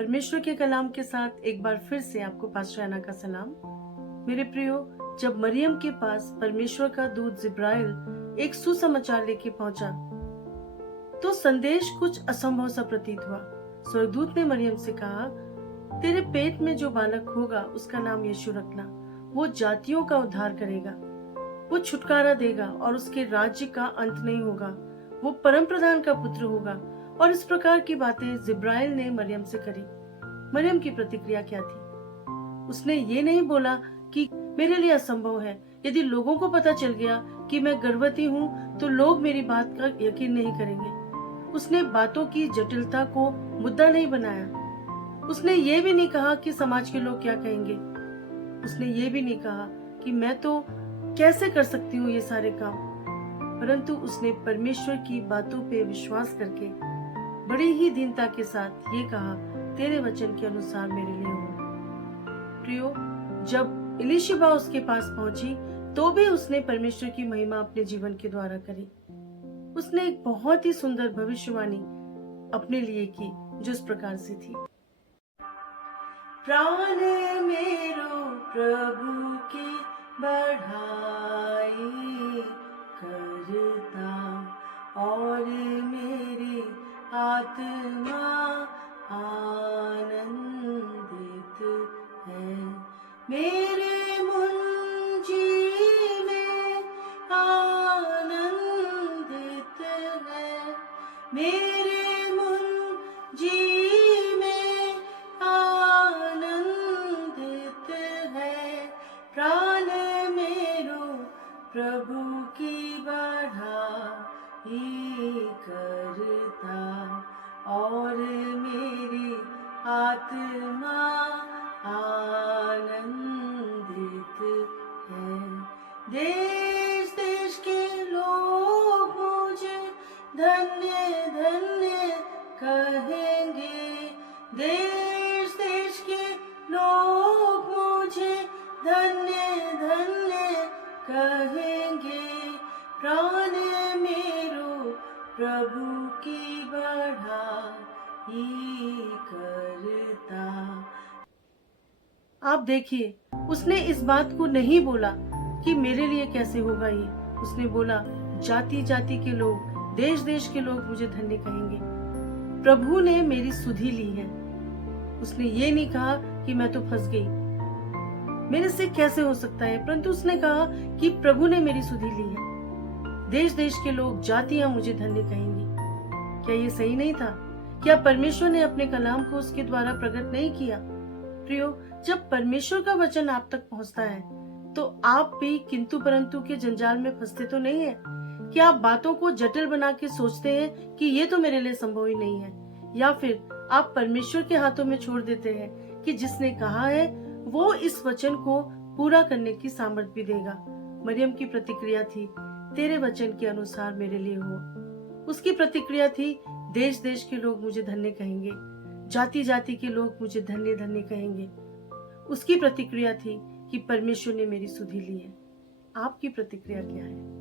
परमेश्वर के कलाम के साथ एक बार फिर से आपको पास्टर ऐना का सलाम। मेरे प्रियो, जब मरियम के पास परमेश्वर का दूत जिब्राइल एक सुसमाचार लेके पहुंचा तो संदेश कुछ असंभव सा प्रतीत हुआ। स्वर्गदूत ने मरियम से कहा, तेरे पेट में जो बालक होगा उसका नाम यीशु रखना। वो जातियों का उद्धार करेगा, वो छुटकारा देगा और उसके राज्य का अंत नहीं होगा। वो परम प्रधान का पुत्र होगा। और इस प्रकार की बातें जिब्राइल ने मरियम से करी। मरियम की प्रतिक्रिया क्या थी? उसने ये नहीं बोला कि मेरे लिए असंभव है। यदि लोगों को पता चल गया कि मैं गर्भवती हूँ तो लोग मेरी बात का यकीन नहीं करेंगे। उसने बातों की जटिलता को मुद्दा नहीं बनाया। उसने ये भी नहीं कहा कि समाज के लोग क्या कहेंगे। उसने ये भी नहीं कहा कि मैं तो कैसे कर सकती हूँ ये सारे काम। परंतु उसने परमेश्वर की बातों पे विश्वास करके बड़ी ही दीनता के साथ ये कहा, तेरे वचन के अनुसार मेरे लिए हो। प्रियो, जब इलिशिबा उसके पास पहुंची तो भी उसने परमेश्वर की महिमा अपने जीवन के द्वारा करी। उसने एक बहुत ही सुंदर भविष्यवाणी अपने लिए की जो इस प्रकार से थी, प्राण मेरो प्रभु की बढ़ाई करता और मेरी आत्मा आनंदित है। मेरे मुंजी में आनंदित है। मेरे मुंजी में आनंदित है। प्राण मेरो प्रभु की बढ़ाई करता और मेरी आत्मा आनंदित है। देश देश के लोग मुझे धन्य धन्य कहेंगे। देश देश के लोग मुझे धन्य धन्य कहेंगे। प्राण मेरो प्रभु की बढ़ाई करता। आप देखिए, उसने इस बात को नहीं बोला कि मेरे लिए कैसे होगा ये। उसने बोला, जाति जाति के लोग, देश देश के लोग मुझे धन्य कहेंगे। प्रभु ने मेरी सुधि ली है। उसने ये नहीं कहा कि मैं तो फंस गई, मेरे से कैसे हो सकता है, परंतु उसने कहा कि प्रभु ने मेरी सुधि ली है। देश देश के लोग, जातियां मुझे धन्य कहेंगी। क्या ये सही नहीं था? क्या परमेश्वर ने अपने कलाम को उसके द्वारा प्रकट नहीं किया? प्रियो, जब परमेश्वर का वचन आप तक पहुंचता है तो आप भी किंतु परंतु के जंजाल में फंसते तो नहीं है। क्या आप बातों को जटिल बना के सोचते हैं कि ये तो मेरे लिए संभव ही नहीं है, या फिर आप परमेश्वर के हाथों में छोड़ देते हैं कि जिसने कहा है वो इस वचन को पूरा करने की सामर्थ्य भी देगा। मरियम की प्रतिक्रिया थी, तेरे वचन के अनुसार मेरे लिए हो। उसकी प्रतिक्रिया थी, देश देश के लोग मुझे धन्य कहेंगे, जाति जाति के लोग मुझे धन्य धन्य कहेंगे। उसकी प्रतिक्रिया थी कि परमेश्वर ने मेरी सुधि ली है। आपकी प्रतिक्रिया क्या है?